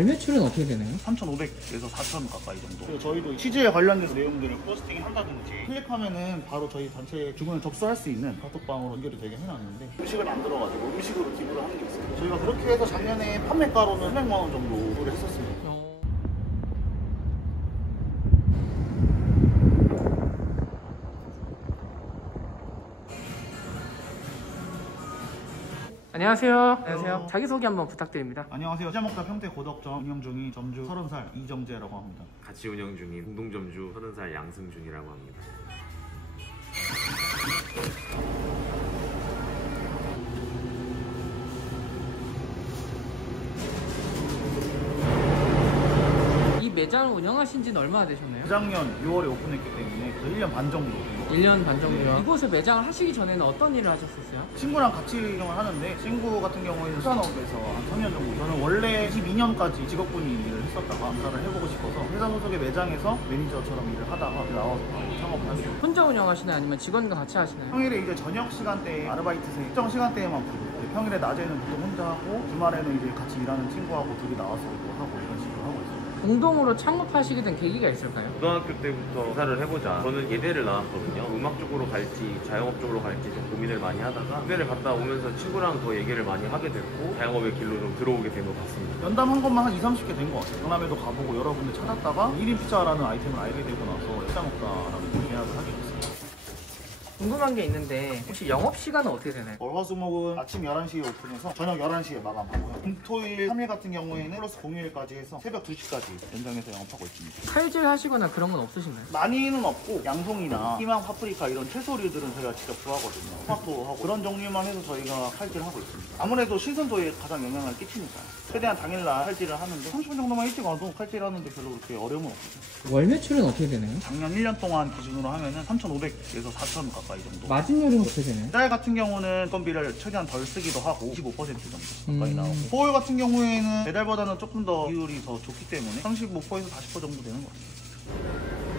월 매출은 어떻게 되나요? 3,500에서 4,000 가까이 정도. 그리고 저희도 취지에 관련된 내용들을 포스팅 한다든지 클릭하면은 바로 저희 단체 주문을 접수할 수 있는 카톡방으로 연결이 되게 해놨는데 음식을 만들어가지고 음식으로 기부를 하는 게 있어요. 저희가 그렇게 해서 작년에 판매가로는 300만 원 정도를 했었습니다. 안녕하세요. 안녕하세요. 자기소개 한번 부탁드립니다. 안녕하세요. 피자먹다 평택 고덕점 운영 중인 점주 30살 이정재라고 합니다. 같이 운영 중인 공동점주 30살 양승준이라고 합니다. 이 매장을 운영하신 지는 얼마나 되셨나요? 작년 6월에 오픈했기 때문에 1년 반 정도 된 거예요. 1년 반 정도요. 이곳에 매장을 하시기 전에는 어떤 일을 하셨었어요? 친구랑 같이 운영을 하는데 친구 같은 경우에는 수산업에서 한 3년 정도, 저는 원래 22년까지 직업군인 일을 했었다가 장사를 해보고 싶어서 회사 소속의 매장에서 매니저처럼 일을 하다가 나와서 창업을 하게 됐어요. 혼자 운영하시나요? 아니면 직원과 같이 하시나요? 평일에 이제 저녁 시간대에 아르바이트생 특정 시간대에만 부르고 평일에 낮에는 보통 혼자 하고 주말에는 이제 같이 일하는 친구하고 둘이 나와서 또 하고 이런 식으로 하고 있어요. 공동으로 창업하시게 된 계기가 있을까요? 고등학교 때부터 회사를 해보자. 저는 예대를 나왔거든요. 음악 쪽으로 갈지 자영업 쪽으로 갈지 좀 고민을 많이 하다가 예대를 갔다 오면서 친구랑 더 얘기를 많이 하게 됐고 자영업의 길로 좀 들어오게 된 것 같습니다. 연담한 것만 한 20, 30개 된 것 같아요. 경남에도 가보고 여러 군데 찾았다가 1인 피자라는 아이템을 알게 되고 나서 피자먹다라는 계약을 하게 됐어요. 궁금한 게 있는데 혹시 영업시간은 어떻게 되나요? 월화수목은 아침 11시에 오픈해서 저녁 11시에 마감하고요. 금토일 3일 같은 경우에는 플러스 공휴일까지 해서 새벽 2시까지 연장해서 영업하고 있습니다. 칼질 하시거나 그런 건 없으신가요? 많이는 없고 양송이나 희망, 파프리카 이런 채소류들은 저희가 직접 구하거든요. 토마토하고 그런 종류만 해서 저희가 칼질하고 있습니다. 아무래도 신선도에 가장 영향을 끼치니까요. 최대한 당일날 칼질을 하는데 30분 정도만 일찍 와도 칼질하는데 별로 그렇게 어려움은 없어요. 월 매출은 어떻게 되나요? 작년 작년 1년 동안 기준으로 하면은 3,500에서 4,000 가까이 정도. 마진율은 어떻게 되나요? 쌀 같은 경우는 건비를 최대한 덜 쓰기도 하고 25% 정도 가까이 나오고 호일 같은 경우에는 배달보다는 조금 더 비율이 더 좋기 때문에 35%에서 40% 정도 되는 것 같아요.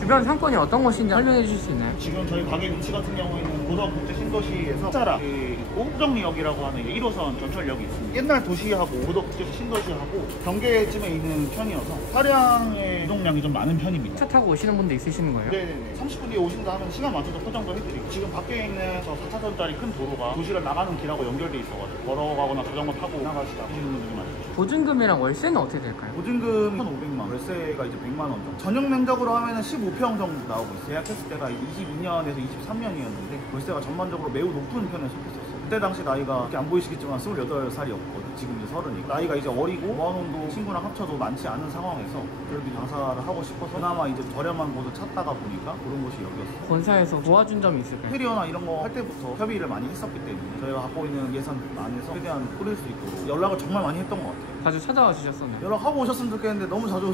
주변 상권이 어떤 곳인지 설명해 주실 수 있나요? 지금 저희 가게 위치 같은 경우에는 고덕국제 신도시에서 짜라에 있고 후정리역이라고 하는 1호선 전철역이 있습니다. 옛날 도시하고 고덕국제 신도시하고 경계쯤에 있는 편이어서 차량의 이동량이 좀 많은 편입니다. 차 타고 오시는 분도 있으시는 거예요? 네네네. 30분 뒤에 오신다 하면 시간 맞춰서 포장도 해드리고 지금 밖에 있는 저 4차선짜리 큰 도로가 도시를 나가는 길하고 연결돼 있어가지고 걸어가거나 자전거 타고 나가시다 하시는 분들이 많아요. 보증금이랑 월세는 어떻게 될까요? 보증금 1,500만 원, 월세가 이제 100만 원 정도. 전용 면적으로 하면은 15평 정도 나오고 있어요. 예약했을 때가 22년에서 23년이었는데 월세가 전반적으로 매우 높은 편에 속했었어요. 그때 당시 나이가 그렇게 안 보이시겠지만 28살이었거든요. 지금 이제 30이고 나이가 이제 어리고 모아놓은 친구랑 합쳐도 많지 않은 상황에서 그래도 장사를 하고 싶어서 그나마 이제 저렴한 곳을 찾다가 보니까 그런 곳이 여기였어요. 본사에서 도와준 점이 있을까요? 인테리어나 이런 거 할 때부터 협의를 많이 했었기 때문에 저희가 갖고 있는 예산 안에서 최대한 꾸릴 수 있도록 연락을 정말 많이 했던 것 같아요. 자주 찾아와 주셨었나요? 연락하고 오셨으면 좋겠는데 너무 자주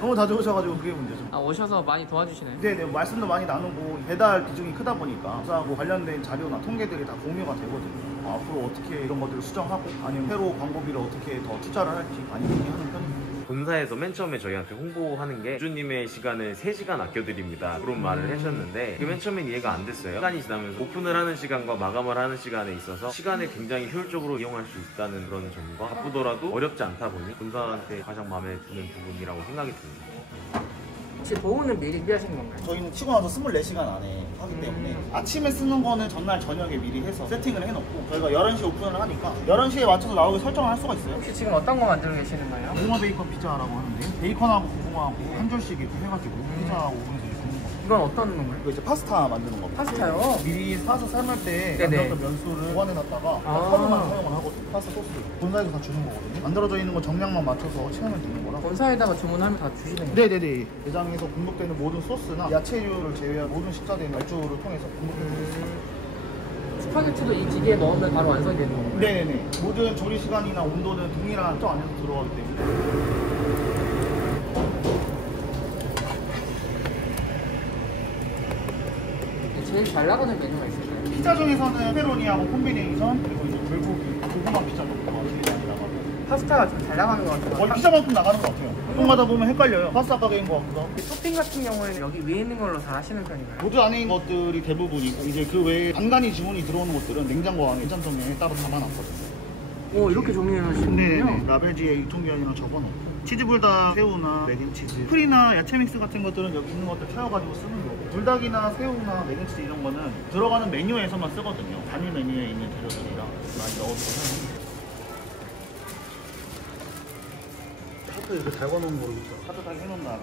너무 자주 오셔가지고 그게 문제죠. 아, 오셔서 많이 도와주시나요? 네네, 말씀도 많이 나누고 배달 비중이 크다 보니까 회사하고 관련된 자료나 통계들이 다 공유가 되거든요. 앞으로 어떻게 이런 것들을 수정하고 아니면 새로 광고비를 어떻게 더 투자를 할지 많이 논의하는 편입니다. 본사에서 맨 처음에 저희한테 홍보하는 게 주님의 시간을 3시간 아껴드립니다 그런 말을 하셨는데 그게 맨 처음엔 이해가 안 됐어요. 시간이 지나면서 오픈을 하는 시간과 마감을 하는 시간에 있어서 시간을 굉장히 효율적으로 이용할 수 있다는 그런 점과 바쁘더라도 어렵지 않다 보니 본사한테 가장 마음에 드는 부분이라고 생각이 듭니다. 혹시 보호는 미리 준비하시는 건가요? 저희는 치고 나서 24시간 안에 하기 때문에 아침에 쓰는 거는 전날 저녁에 미리 해서 세팅을 해놓고 저희가 11시에 오픈을 하니까 11시에 맞춰서 나오게 설정을 할 수가 있어요. 혹시 지금 어떤 거 만들고 계시는 거예요? 고구마 베이컨 피자라고 하는데 베이컨하고 고구마하고 한 줄씩 이렇게 해가지고 피자 오븐에서 이렇게 굽는 거. 이건 어떤 건가요? 이거 이제 파스타 만드는 겁니다. 파스타요? 미리 사서 삶을 때 네네. 만들었던 면수를 보관해놨다가 아. 하루만 사용을 하거든요. 파스타 소스 본사에서 다 주는 거거든요. 만들어져 있는 건 정량만 맞춰서 채우면 되는 거라. 본사에다가 주문하면 다 주시는 거예요? 네네네. 매장에서 공급되는 모든 소스나 야채류를 제외한 모든 식자재는 말주를 통해서 공급되고 있습니다. 스파게티도 이 기계에 넣으면 바로 완성이 되는 건가요? 네네네. 모든 조리 시간이나 온도는 동일한 특정 안에서 들어가기 때문에. 제일 잘 나가는 메뉴가 있을까요? 피자 중에서는 페페로니하고 콤비네이션 그리고 이제 불고기, 고구마 피자 정도가 제일 많이 나가고. 파스타가 좀 잘 나가는 것 같아요. 거의 피자만큼 나가는 것 같아요. 보통 가다 보면 헷갈려요. 파스타 가게인 것 같기도 하고. 토핑 같은 경우에는 여기 위에 있는 걸로 다 하시는 편인가요? 모드 안에 있는 것들이 대부분이고 이제 그 외에 간간히 주문이 들어오는 것들은 냉장고 안에 냉장통에 따로 담아놨거든요. 오, 이렇게 정리하시는군요. 네, 라벨지에 유통기한이랑 적어놓고 치즈불닭, 새우나 맥앤치즈, 풀이나 야채 믹스 같은 것들은 여기 있는 것들 채워가지고 쓰는 거고 불닭이나 새우나 맥앤치즈 이런 거는 들어가는 메뉴에서만 쓰거든요. 단일 메뉴에 있는 재료들이라 많이 넣어서 하는 카드 이렇게 달궈놓은 거로 카드닥 해놓은 다음에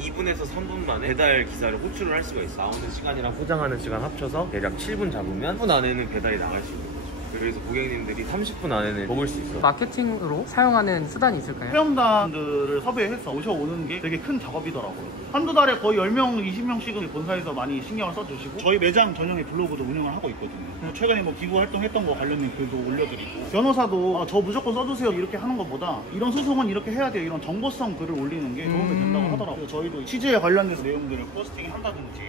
2분에서 3분 만에 배달 기사를 호출을 할 수가 있어요. 나오는 시간이랑 포장하는 시간 합쳐서 대략 7분 잡으면 10분 안에는 배달이 나갈 수 있는 거죠. 그래서 고객님들이 30분 안에는 먹을 수 있어요. 마케팅으로 사용하는 수단이 있을까요? 회원단들을 섭외해서 오셔오는 게 되게 큰 작업이더라고요. 한두 달에 거의 10명, 20명씩은 본사에서 많이 신경을 써주시고 저희 매장 전용의 블로그도 운영을 하고 있거든요. 그래서 최근에 뭐 기부 활동했던 거 관련된 글도 올려드리고 변호사도 저 무조건 써주세요 이렇게 하는 것보다 이런 소송은 이렇게 해야 돼요 이런 정보성 글을 올리는 게 도움이 된다고 하더라고요. 저희도 취지에 관련돼서 내용들을 포스팅 한다든지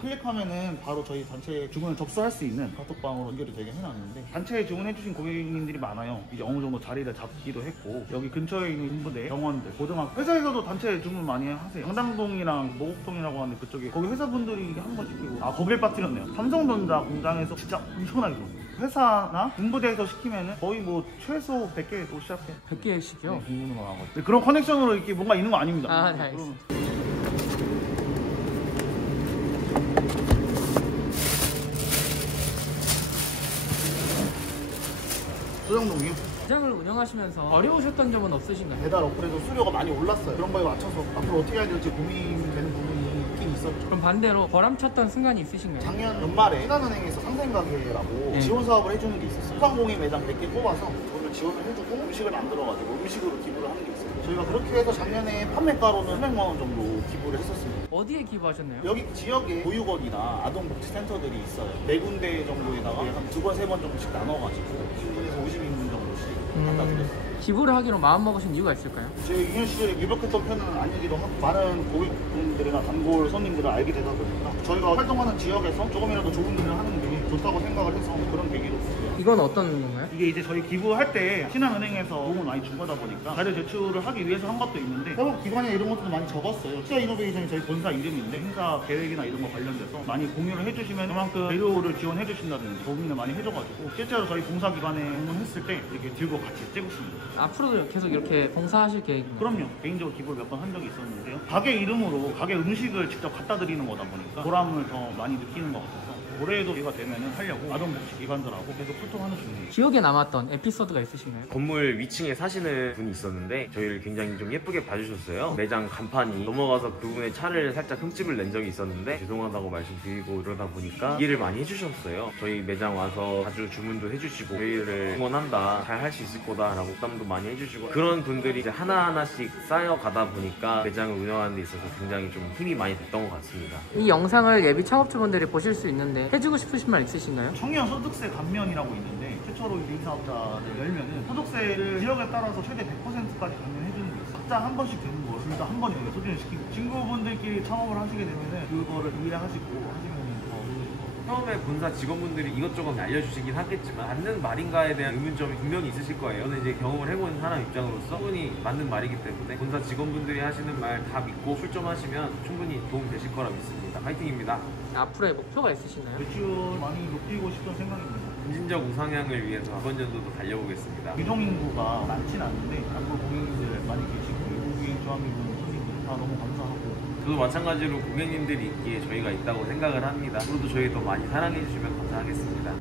클릭하면은 바로 저희 단체 주문을 접수할 수 있는 카톡방으로 연결이 되게 해놨는데 단체에 주문해주신 고객님들이 많아요. 이제 어느 정도 자리를 잡기도 했고 여기 근처에 있는 군부대, 병원들, 고등학교 회사에서도 단체 주문 많이 하세요. 강당동이랑 모곡동이라고 하는데 그쪽에 거기 회사분들이 한 번 시키고 거길 빠뜨렸네요. 삼성전자 공장에서 진짜 엄청나게 좋아요. 회사나 군부대에서 시키면은 거의 뭐 최소 100개도 시작해. 100개씩이요? 공부는 하고 그런 커넥션으로 이렇게 뭔가 있는 거 아닙니다. 아, 네, 알겠습니다. 소정동이요? 매장을 운영하시면서 어려우셨던 점은 없으신가요? 배달 어플에도 수수료가 많이 올랐어요. 그런 거에 맞춰서 앞으로 어떻게 해야 될지 고민되는 부분이 있긴 있었죠. 그럼 반대로 보람찼던 순간이 있으신가요? 작년 연말에 신한은행에서 상생가게라고 네. 지원 사업을 해주는 게 있었어요. 소상공인 매장 100개 뽑아서 돈을 지원을 해주고 음식을 만들어가지고 음식으로 기부를 하는 게 있어요. 저희가 그렇게 해서 작년에 판매가로는 300만 원 정도 기부를 했었습니다. 어디에 기부하셨나요? 여기 지역에 보육원이나 아동복지센터들이 있어요. 4군데 정도에다가 한 2번, 3번 정도씩 나눠가지고 10분에서 50인분 정도씩 갖다 드렸어요. 기부를 하기로 마음먹으신 이유가 있을까요? 제 유년 시절에 유력했던 편은 아니기도 하고 많은 고객분들이나 단골 손님들을 알게 되다 보니까 저희가 활동하는 지역에서 조금이라도 좋은 일을 하는 게 좋다고 생각을 해서 그런 계기로 썼어요. 이건 어떤 건가요? 이게 이제 저희 기부할 때 신한은행에서 도움을 많이 준 거다 보니까 자료 제출을 하기 위해서 한 것도 있는데 협업 기관이나 이런 것도 많이 적었어요. 시아 이노베이션이 저희 본사 이름인데 행사 계획이나 이런 거 관련돼서 많이 공유를 해주시면 그만큼 재료를 지원해 주신다든지 고민을 많이 해줘가지고 실제로 저희 봉사 기관에 방문했을 때 이렇게 들고 같이 찍었습니다. 앞으로도 계속 이렇게 봉사하실 계획인가요? 그럼요. 개인적으로 기부를 몇 번 한 적이 있었는데요. 가게 이름으로 가게 음식을 직접 갖다 드리는 거다 보니까 보람을 더 많이 느끼는 것 같아서 올해에도 기회가 되면은 하려고 아동복지기관들하고 계속 소통하는 중입니다. 기억에 남았던 에피소드가 있으신가요? 건물 위층에 사시는 분이 있었는데 저희를 굉장히 좀 예쁘게 봐주셨어요. 매장 간판이 넘어가서 그분의 차를 살짝 흠집을 낸 적이 있었는데 죄송하다고 말씀드리고 이러다 보니까 이해를 많이 해주셨어요. 저희 매장 와서 자주 주문도 해주시고 저희를 응원한다, 잘 할 수 있을 거다 라고 부담도 많이 해주시고 그런 분들이 이제 하나하나씩 쌓여가다 보니까 매장을 운영하는 데 있어서 굉장히 좀 힘이 많이 됐던 것 같습니다. 이 영상을 예비 창업주분들이 보실 수 있는데 해주고 싶으신 말 있으신가요? 청년 소득세 감면이라고 있는데 최초로 1인 사업자를 열면은 소득세를 지역에 따라서 최대 100%까지 감면해주는 게 있어요. 각자 한 번씩 되는 거 둘 다 한 번에 소진을 시키고 친구분들끼리 창업을 하시게 되면은 그거를 이해하시고 하시면은 처음에 본사 직원분들이 이것저것 알려주시긴 하겠지만 맞는 말인가에 대한 의문점이 분명히 있으실 거예요. 저는 이제 경험을 해본 사람 입장으로서 충분히 맞는 말이기 때문에 본사 직원분들이 하시는 말 다 믿고 출점하시면 충분히 도움 되실 거라 믿습니다. 파이팅입니다. 앞으로의 목표가 있으신가요? 매출 많이 높이고 싶은 생각입니다. 점진적 우상향을 위해서 이번 연도도 달려보겠습니다. 유동인구가 많진 않은데 단골 고객님들 많이 계시고 외국인 조합이분 손님들 다 너무 감사하고 저도 마찬가지로 고객님들이 있기에 저희가 있다고 생각을 합니다. 앞으로도 저희 더 많이 사랑해주시면 감사하겠습니다.